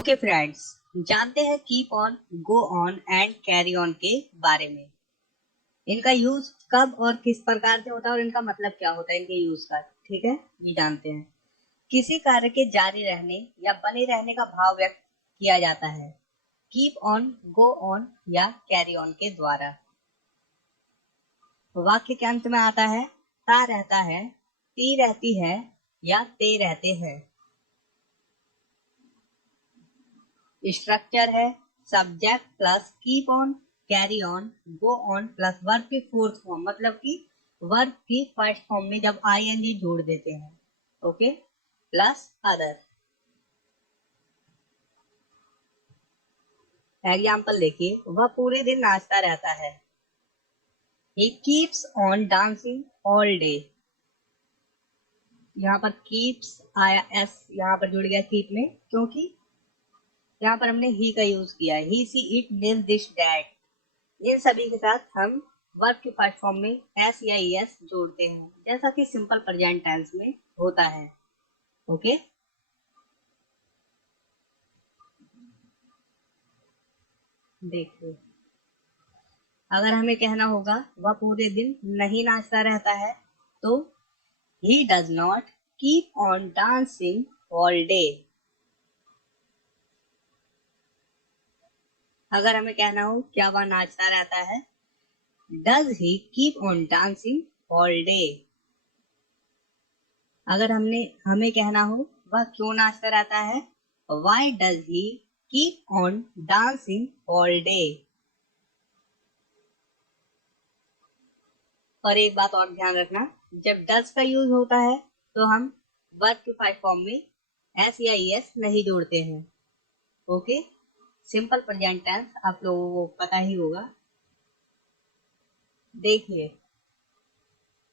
Okay friends, जानते हैं keep on, go on and carry on के बारे में। इनका यूज कब और किस प्रकार से होता है और इनका मतलब क्या होता है इनके यूज का, ठीक है, ये जानते हैं। किसी कार्य के जारी रहने या बने रहने का भाव व्यक्त किया जाता है कीप ऑन, गो ऑन या कैरी ऑन के द्वारा। वाक्य के अंत में आता है ता रहता है, ती रहती है या ते रहते हैं। स्ट्रक्चर है subject plus keep on, carry on, go on plus verb की फोर्थ फॉर्म, मतलब कि वर्ब की फर्स्ट फॉर्म में जब आईएनजी जोड़ देते हैं, ओके, प्लस अदर। एग्जाम्पल देखिए, वह पूरे दिन नाचता रहता है। He keeps on dancing all day. यहाँ पर कीप्स आया, एस यहाँ पर जुड़ गया कीप में, क्योंकि यहाँ पर हमने ही का यूज किया है। ही सी इट नील दिस डैट। इन सभी के साथ हम वर्ब के फर्स्ट फॉर्म में एस या एस जोड़ते हैं, जैसा कि सिंपल प्रेजेंट टेंस में होता है। ओके, देखिए, अगर हमें कहना होगा वह पूरे दिन नहीं नाचता रहता है, तो he does not keep on dancing all day. अगर हमें कहना हो क्या वह नाचता रहता है, does he keep on dancing all day. अगर हमें कहना हो वह क्यों नाचता रहता है, why does he keep on dancing all day. और एक बात और ध्यान रखना, जब डज का यूज होता है तो हम वर्ब के फर्स्ट फॉर्म में एस या एस नहीं जोड़ते हैं। ओके, सिंपल प्रेजेंट टेंस आप लोगों को पता ही होगा। देखिए,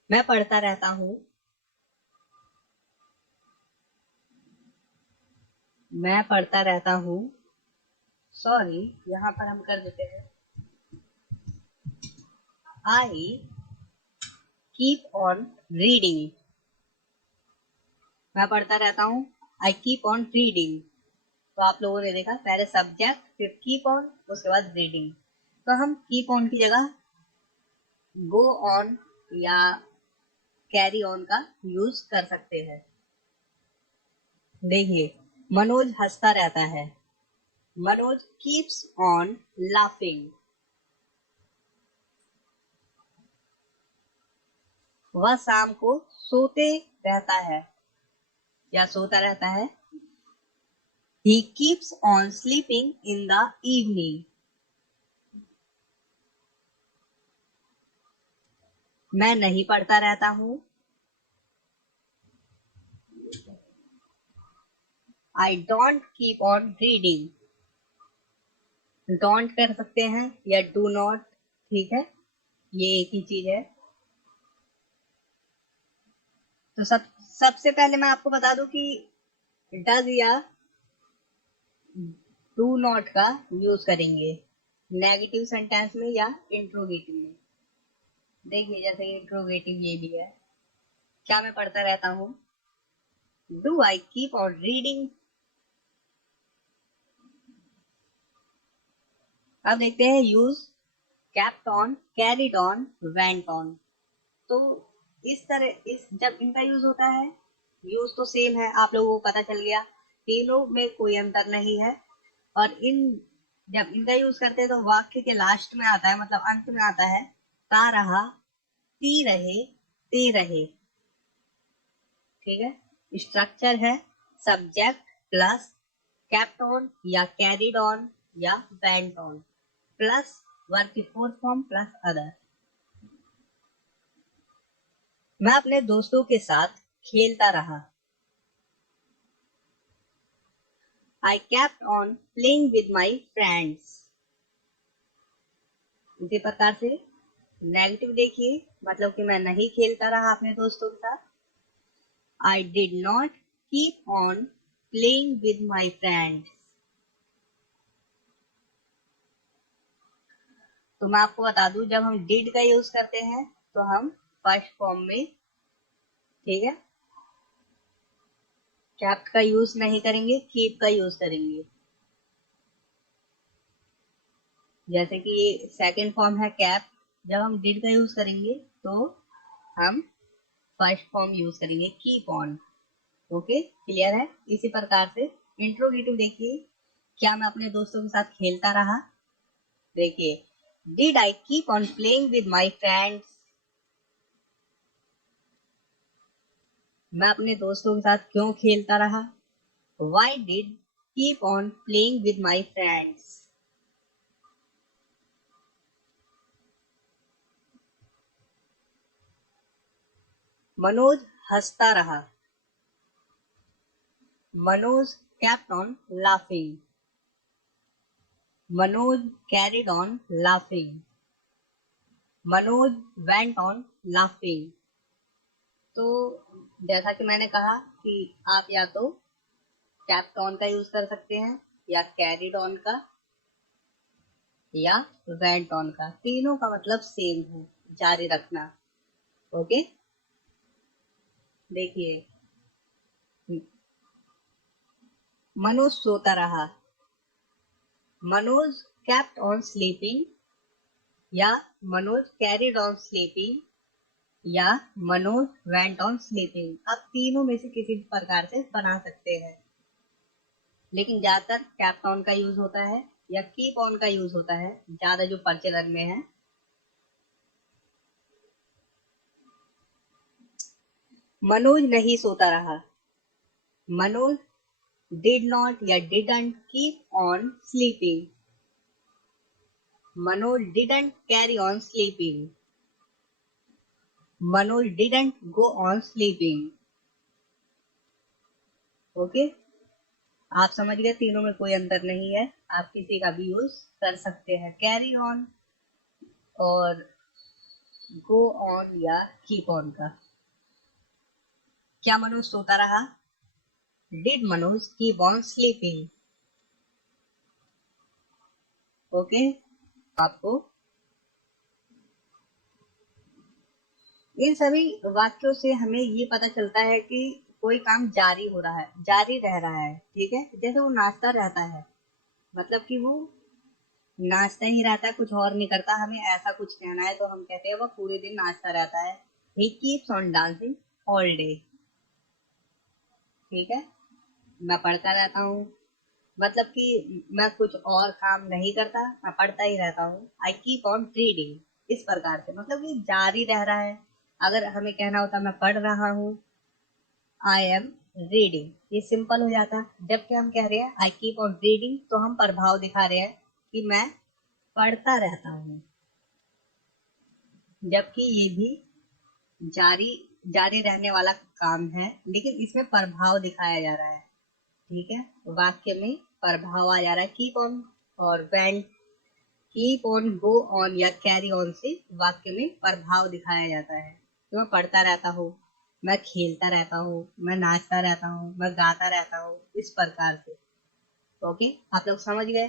मैं पढ़ता रहता हूँ, मैं पढ़ता रहता हूँ, सॉरी यहाँ पर हम कर देते हैं आई कीप ऑन रीडिंग। मैं पढ़ता रहता हूँ, आई कीप ऑन रीडिंग। तो आप लोगों ने देखा, पहले सब्जेक्ट फिर कीप ऑन, उसके बाद रीडिंग। तो हम कीप ऑन की जगह गो ऑन या कैरी ऑन का यूज कर सकते हैं। देखिए, मनोज हंसता रहता है। Manoj keeps on laughing. वह शाम को सोते रहता है या सोता रहता है। He keeps on sleeping in the evening. मैं नहीं पढ़ता रहता हूँ। I don't keep on reading. Don't कर सकते हैं या do not, ठीक है, ये एक ही चीज है। तो सबसे पहले मैं आपको बता दूं कि डज या डू नॉट का यूज करेंगे नेगेटिव सेंटेंस में या इंट्रोगेटिव में। देखिए, जैसे इंट्रोगेटिव ये भी है, क्या मैं पढ़ता रहता हूँ, do I keep on reading. अब देखते हैं use kept on, carried on, went on. तो इस तरह जब इनका यूज होता है, यूज तो सेम है, आप लोगों को पता चल गया, तीनों में कोई अंतर नहीं है। और जब इनका यूज करते हैं तो वाक्य के लास्ट में आता है, मतलब अंत में आता है ता रहा, ती रहे, ते रहे। ठीक है, स्ट्रक्चर है सब्जेक्ट प्लस कैप्ट ऑन या कैरिड ऑन या वेंट ऑन प्लस वर्ब की फोर्थ फॉर्म प्लस अदर। मैं अपने दोस्तों के साथ खेलता रहा। आई kept on playing with my friends. इसी प्रकार से नेगेटिव देखिए, मतलब कि मैं नहीं खेलता रहा अपने दोस्तों के साथ। I did not keep on playing with my friends. तो मैं आपको बता दूं, जब हम डिड का यूज करते हैं तो हम फर्स्ट फॉर्म में, ठीक है, कैप्ट का यूज नहीं करेंगे, कीप का यूज करेंगे। जैसे कि ये सेकंड फॉर्म है कैप, जब हम डिड का यूज करेंगे तो हम फर्स्ट फॉर्म यूज करेंगे कीप ऑन। ओके, क्लियर है। इसी प्रकार से इंट्रोगेटिव देखिए, क्या मैं अपने दोस्तों के साथ खेलता रहा। देखिए, did I keep on playing with my friends, मैं अपने दोस्तों के साथ क्यों खेलता रहा। Why did keep on playing with my friends. Manoj हंसता रहा, Manoj kept on laughing, Manoj carried on laughing, Manoj went on laughing। तो जैसा कि मैंने कहा कि आप या तो kept on का यूज कर सकते हैं, या carried on का, या went on का। तीनों का मतलब सेम है, जारी रखना। ओके, देखिए, मनोज सोता रहा, मनोज kept on sleeping, या मनोज carried on sleeping, या मनोज वेंट ऑन स्लीपिंग। आप तीनों में से किसी भी प्रकार से बना सकते हैं, लेकिन ज्यादातर कैप्ट ऑन का यूज होता है या कीप ऑन का यूज होता है, ज्यादा जो प्रचलन में है। मनोज नहीं सोता रहा, मनोज डिड नॉट या didn't keep on sleeping, Manoj didn't carry on sleeping, Manoj didn't go on sleeping. Okay, आप समझ गए, तीनों में कोई अंतर नहीं है, आप किसी का भी यूज कर सकते हैं, कैरी ऑन और गो ऑन या कीप ऑन का। क्या मनोज सोता रहा, did Manoj keep on sleeping. Okay, आपको इन सभी वाक्यों से हमें ये पता चलता है कि कोई काम जारी हो रहा है, जारी रह रहा है। ठीक है, जैसे वो नाचता रहता है, मतलब कि वो नाचता ही रहता है, कुछ और नहीं करता। हमें ऐसा कुछ कहना है तो हम कहते हैं वह पूरे दिन नाचता रहता है, he keeps on dancing all day. ठीक है, मैं पढ़ता रहता हूँ, मतलब कि मैं कुछ और काम नहीं करता, मैं पढ़ता ही रहता हूँ। आई कीप ऑन रीडिंग, इस प्रकार से मतलब कि जारी रह रहा है। अगर हमें कहना होता मैं पढ़ रहा हूँ, आई एम रीडिंग, ये सिंपल हो जाता। जबकि हम कह रहे हैं आई कीप ऑन रीडिंग, तो हम प्रभाव दिखा रहे हैं कि मैं पढ़ता रहता हूँ, जबकि ये भी जारी जारी रहने वाला काम है, लेकिन इसमें प्रभाव दिखाया जा रहा है। ठीक है, वाक्य में प्रभाव आ जा रहा है कीप ऑन और went. Keep on, go on या कैरी ऑन से वाक्य में प्रभाव दिखाया जाता है। तो मैं पढ़ता रहता हूँ, मैं खेलता रहता हूँ, मैं नाचता रहता हूँ, मैं गाता रहता हूँ, इस प्रकार से। ओके, आप लोग समझ गए।